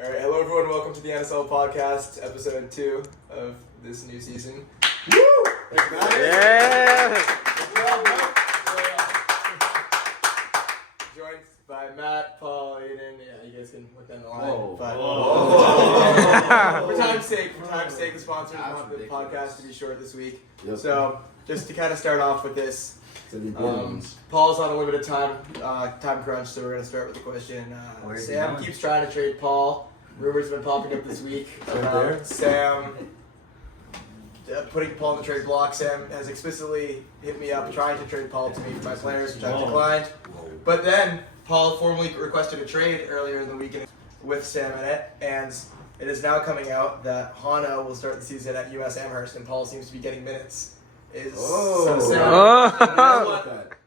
All right, hello everyone. Welcome to the NSL podcast, episode 2 of this new season. Woo! Yeah! Joined by Matt, Paul, Aiden. Yeah, you guys can look down the line. Whoa. But Whoa. for time's sake, the sponsors want the podcast to be short this week. Yep. So just to kind of start off with this. So the important ones. Paul's on a limited time crunch, so we're going to start with the question. Sam keeps trying to trade Paul. Rumors have been popping up this week about Sam putting Paul in the trade block. Sam has explicitly hit me up trying to trade Paul to me for my players, which I've declined. But then Paul formally requested a trade earlier in the weekend with Sam in it, and it is now coming out that Hana will start the season at UMass Amherst, and Paul seems to be getting minutes. So Sam,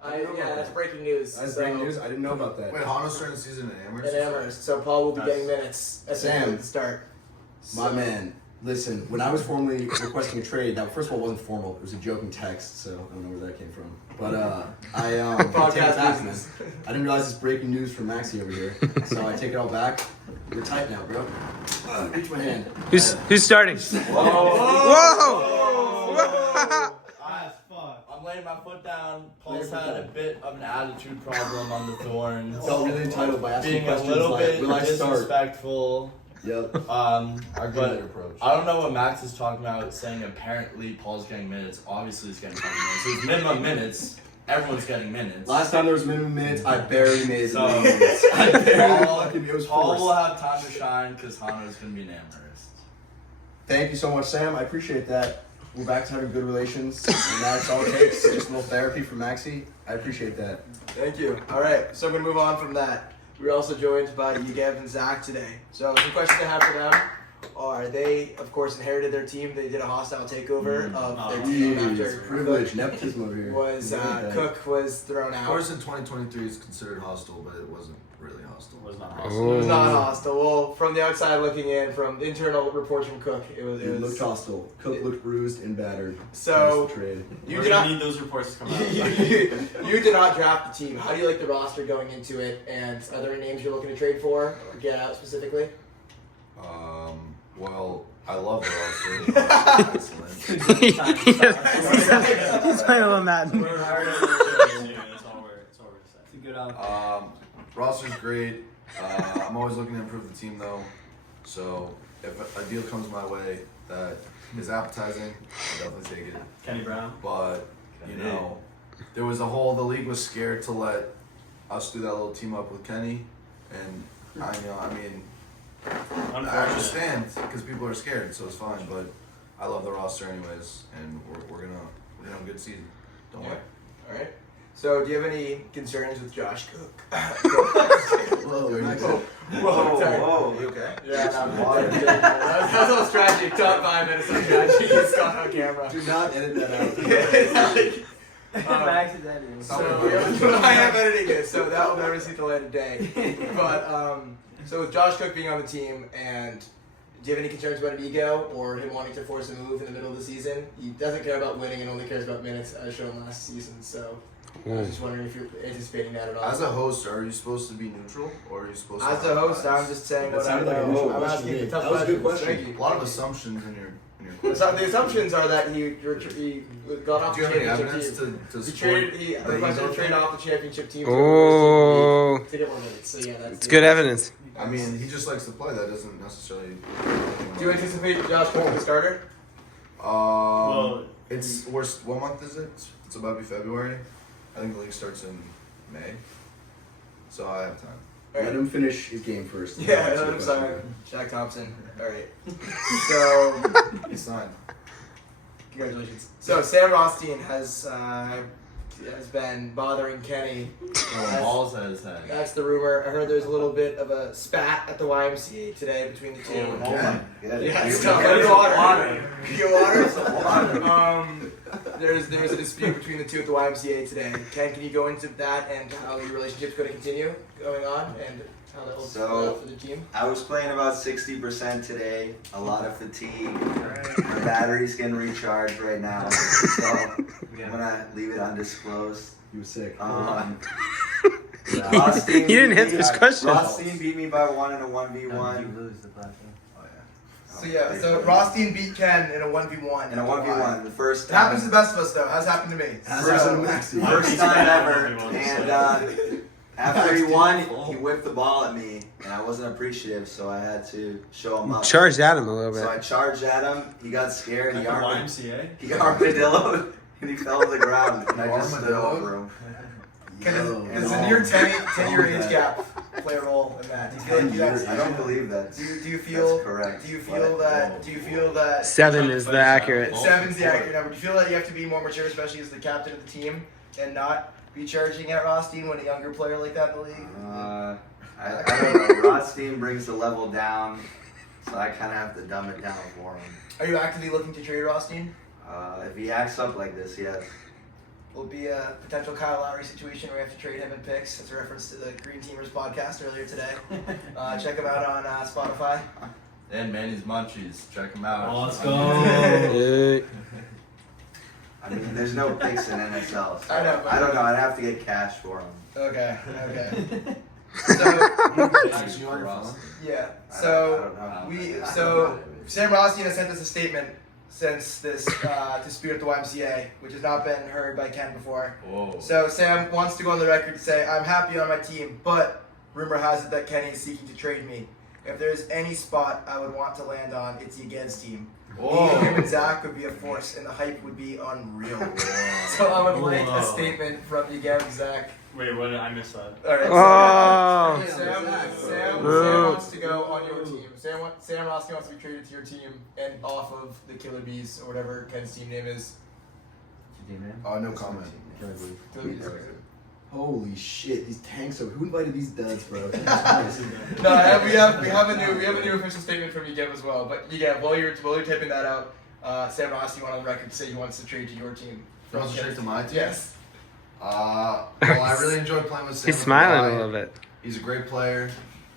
that's breaking news. That's breaking news. I didn't know about that. Wait, Hana's starting the season in Amherst? At Amherst, so Paul will be getting minutes at the start. My man, listen, when I was formally requesting a trade, that first of all wasn't formal. It was a joking text, so I don't know where that came from. But I take it back, man. I didn't realize this breaking news from Maxie over here, so I take it all back. We're tight now, bro. Reach my hand. Who's starting? Whoa! I'm laying my foot down. Paul's had a bit of an attitude problem on the Thorns. Felt really entitled by asking Being a questions little like, bit will I start? disrespectful. Yep. But I don't know what Max is talking about, saying apparently Paul's getting minutes. Obviously he's getting fucking minutes. So it's minimum minutes. Everyone's getting minutes. Last time there was minimum minutes, I barely made So, minutes. I barely fucking, it was Paul forced. will have time to shine because Hana's going to be in Amherst. Thank you so much, Sam. I appreciate that. We're back to having good relations, and that's all it takes. Just a little therapy from Maxie. I appreciate that. Thank you. All right, so I'm going to move on from that. We're also joined by Yegev and Zach today. So some questions I have for them are, they, of course, inherited their team. They did a hostile takeover of their team after Privilege, nepotism over here. Cook was thrown Of out. course, in 2023 is considered hostile, but it wasn't really hostile. Was not It was not hostile. Well, from the outside looking in, from internal reports from Cook, it It looked hostile. Cook looked bruised and battered. So That's the trade. you did not need those reports to come out. you did not draft the team. How do you like the roster going into it? And are there any names you're looking to trade for or get out specifically? Well, I love the roster. Excellent. He's playing a little mad. Roster's great. I'm always looking to improve the team, though. So if a deal comes my way that is appetizing, I'll definitely take it. Kenny Brown. But, you know, there was the league was scared to let us do that little team up with Kenny. And, I understand because people are scared, so it's fine. But I love the roster anyways, and we're gonna have a good season. Don't worry. All right. So, do you have any concerns with Josh Cook? Whoa, you okay? Yeah, that was all strategy. Top 5 minutes of strategy. It's gone on camera. Do not edit that out. Max is editing. So I am editing this, so that will never see the light of day. But so with Josh Cook being on the team, and do you have any concerns about an ego or him wanting to force a move in the middle of the season? He doesn't care about winning and only cares about minutes, as shown last season. So I was just wondering if you're anticipating that at all. As a host, are you supposed to be neutral, or are you supposed to? As a host, I'm just saying what I sounded like a know. no I'm question asking to me. the tough That was a good questions. question. Thank A lot of assumptions in your So the assumptions are that he got off Do you the have any championship evidence team. to He support? requested a trade off the championship team Oh. to get more minutes. So yeah, that's It's good evidence. I mean, he just likes to play. That doesn't necessarily. Do you anticipate Josh Cook to be starter? It's worst. What month is it? It's about to be February. I think the league starts in May, so I have time. Let him finish his game first. Yeah, let him sign. Jack Thompson. All right. So It's signed. congratulations. So Sam Rothstein has been bothering Kenny. Balls at his head. That's the rumor. I heard there's a little bit of a spat at the YMCA today between the two. Yeah, it's tough. Get water. Get water. There's a dispute between the two at the YMCA today. Ken, can you go into that and how the relationship's going to continue going on and how that will play out for the team? I was playing about 60% today. A lot of fatigue. The battery's getting recharged right now, so I'm gonna leave it undisclosed. You were sick. Rothstein You didn't beat answer me- his question. Rothstein beat me by 1 in a 1v1. So yeah, so Rothstein beat Ken in a 1v1. In a 1v1, the first It happens to time. the best of us though. Has happened to me. First and Maxi. First time ever. And after he won, he whipped the ball at me, and I wasn't appreciative, so I had to show him up. Charged at him a little So I bit. charged at him. He got scared. He YMCA? armadilloed, and he fell to the ground, and I just stood over him. Does the near 10-year age gap play a role in that? Do you feel like that's, I don't believe that. do you feel That's correct. Do you feel that 7 is the accurate. 7's the accurate number? Do you feel that you have to be more mature, especially as the captain of the team, and not be charging at Rothstein when a younger player like that in the league? I don't know. Rothstein brings the level down, so I kind of have to dumb it down for him. Are you actively looking to trade Rothstein? If he acts up like this, yes. Will be a potential Kyle Lowry situation where we have to trade him in picks. That's a reference to the Green Teamers podcast earlier today. Check him out on Spotify. And Manny's Munchies. Check him out. Oh, let's go. Yeah. I mean, there's no picks in NSL, so I know, but- I don't know. I'd have to get cash for him. Okay. So Actually, on your phone. yeah. I So don't know. so Sam Rothstein has sent us a statement since this dispute at the YMCA, which has not been heard by Ken before. Whoa. So Sam wants to go on the record to say, I'm happy on my team, but rumor has it that Kenny is seeking to trade me. If there's any spot I would want to land on, it's Yegev's team. Whoa. Him and Zach would be a force, and the hype would be unreal. So I would like a Whoa. statement from Yegev and Zach. Wait, what? I missed that. All right, Oh. Sam Boo. wants to go on your team. Sam Rothstein wants to be traded to your team and off of the Killer Bees or whatever Ken's team name is. No comment. Killer Bees. Holy shit, these tanks are. Who invited these duds, bro? No, we have a new official statement from Yegev as well. But Yegev, while you're typing that out, Sam Rothstein went on the record to say he wants to trade to your team. He wants to trade to my team? Yes. Well, I really enjoy playing with Sam. He's smiling a little bit. He's a great player.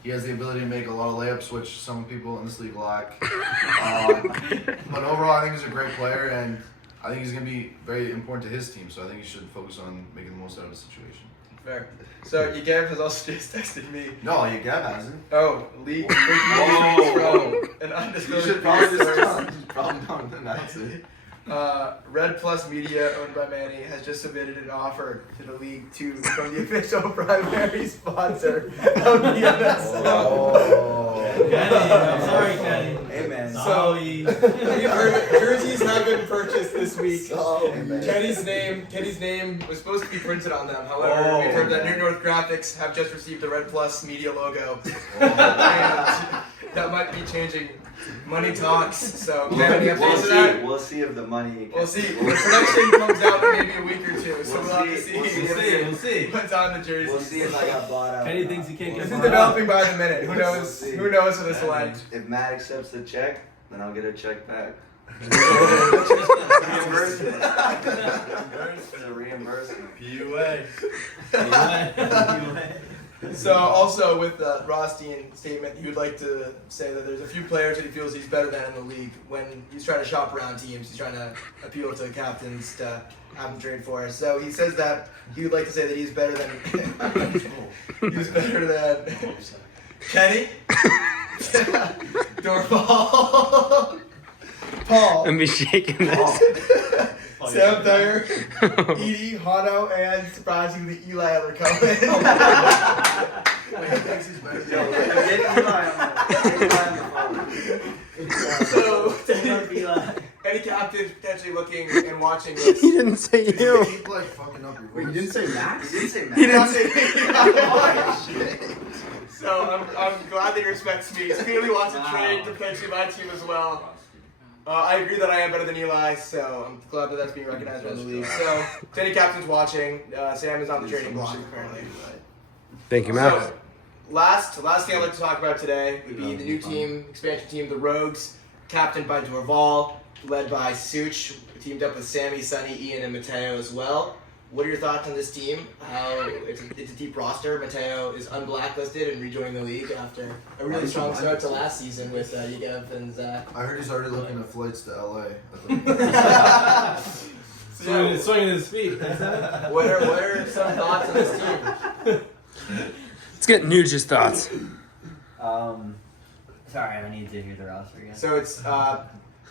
He has the ability to make a lot of layups, which some people in this league lack. But overall, I think he's a great player, and I think he's going to be very important to his team. So I think he should focus on making the most out of the situation. Fair. So Yegev has also just texted me. No, Gab hasn't. Oh, league Whoa. from an You undisclosed should probably source. just probably don't announce it. Red Plus Media, owned by Manny, has just submitted an offer to the league to become the official primary sponsor of the NSL. Oh. Kenny, I'm sorry, Kenny. Hey, man. So- Sorry. We've heard jerseys have been purchased this week. Amen. Kenny's name was supposed to be printed on them. However, we've heard that New North Graphics have just received the Red Plus Media logo, and that might be changing. Money talks. So, Ken, any updates to that? We'll see if the money. We'll see. The production comes out in maybe a week or two, so We'll we'll have to see. see. We'll see. What's on the jerseys. We'll see if I got bought out. Kenny thinks he can't This get is bought out. developing by the minute. Who knows? see. Who knows where this will end? If Matt accepts the check, then I'll get a check back. Reimbursement. It's a reimbursement. PUA. So, also with the Rothstein statement, he would like to say that there's a few players that he feels he's better than in the league. When he's trying to shop around teams, he's trying to appeal to captains to have them trade for. So he says that he would like to say that he's better than. He's better than Kenny, Dorval, Paul, Let me shaking this. Sam Dyer, Edie, Hano, and surprisingly Eli Abercrombie. Yo, get Eli on the phone. So, any captains potentially looking and watching this? He didn't say you. Keep like fucking up your Wait, you didn't say Max? He didn't say Matt. He didn't say. So I'm glad that he respects me. He clearly wants to trade to potentially my team as well. I agree that I am better than Eli, so I'm glad that that's being recognized around the league. So, to any captains watching, Sam is on the trading block apparently. Thank you, Max. So, last thing I'd like to talk about today would be the new team, expansion team, the Rogues, captained by Dorval, led by Such, teamed up with Sammy, Sonny, Ian, and Mateo as well. What are your thoughts on this team? How it's a deep roster. Mateo is unblacklisted and rejoining the league after a really strong start to last season with Yegev and Zach. I heard he's already looking at flights to LA. Swinging his feet. That's that? What are some thoughts on this team? Let's get Nuge's thoughts. Sorry, I need to hear the roster again. So it's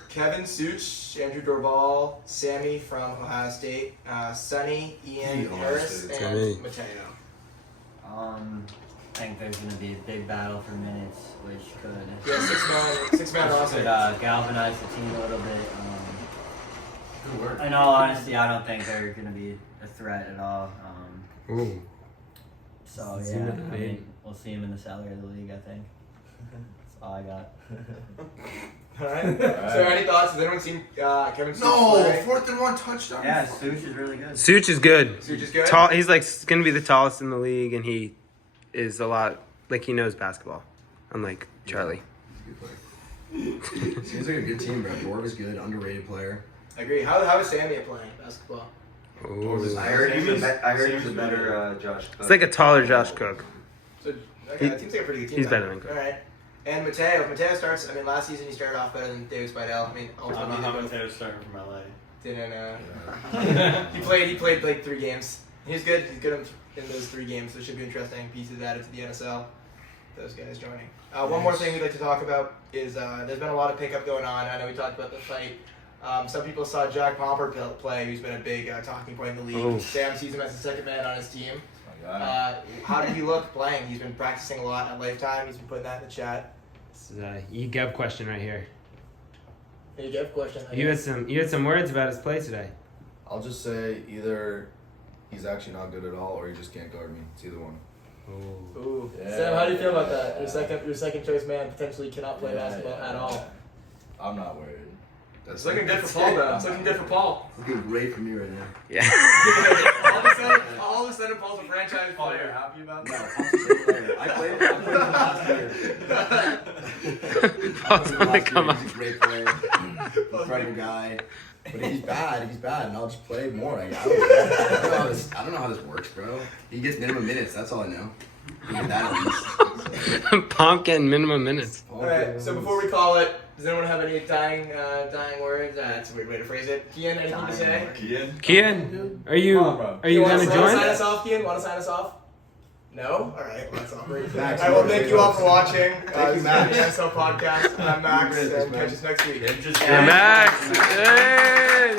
Kevin Such, Andrew Dorval, Sammy from Ohio State, Sonny, Ian Ohio Harris, State. and Sammy. Mateo. I think there's going to be a big battle for minutes, which could Yeah, six-man roster. could galvanize the team a little bit. Good work. In all honesty, I don't think they're going to be a threat at all. Ooh. So See him yeah, in the I league. mean, we'll see him in the salary of the league. I think that's all I got. All right. So any thoughts? Has anyone seen Kevin Such No, play? 4th and 1 touchdown. Yeah, Such is really good. Such is good. Such is good? Tall. He's like gonna be the tallest in the league, and he is a lot like he knows basketball, unlike Charlie. He's a good player. Seems like a good team, bro. Dorv is good, underrated player. I agree. How is Sammy at playing basketball? Ooh. I heard he's a better Josh Cook. It's like a taller Josh Cook. So okay, that seems like a pretty good team. He's then. better than Cook. All right. And Mateo. If Mateo starts, I mean, last season he started off better than David Spidell. I mean, I don't know ultimately how they both Mateo's starting from LA. didn't. He played like 3 games. He was good. He's good in those 3 games. So it should be interesting. Pieces added to the NSL. Those guys joining. One more thing we'd like to talk about is there's been a lot of pickup going on. I know we talked about the fight. Some people saw Jack Pomper play, who's been a big talking point in the league. Oh. Sam sees him as the second man on his team. My God. How did he look playing? He's been practicing a lot at Lifetime. He's been putting that in the chat. This is a Geb question right here. Hey, Jeff, question. You had some words about his play today. I'll just say either he's actually not good at all or he just can't guard me. It's either one. Ooh. Ooh. Yeah. Sam, how do you feel about that? Your second choice man potentially cannot play basketball at all. I'm not worried. It's looking good for Paul, though. It's looking good for Paul. It's looking great for me right now. Yeah. all of a sudden, Paul's a franchise Paul, you're player. happy about No, that? Paul's a great player. I played him last year. Paul's gonna come up. He's a great player. Incredible guy. But if he's bad, and I'll just play more. I don't know how this works, bro. He gets minimum minutes, that's all I know. He get that at least. Pomp getting minimum minutes. Alright, so before we call it, does anyone have any dying words? That's a weird way to phrase it. Kian, anything to say? Kian? Kian, are you Come on, bro. gonna Want to join? sign us off, Kian? Want to sign us off? No? Alright, well, that's awkward. Max, Alright, well, thank you all for watching. Thank you, Max. This is the NSL Podcast. I'm Max, Business, and man. catch us next week. Just Yeah, Max. Hey.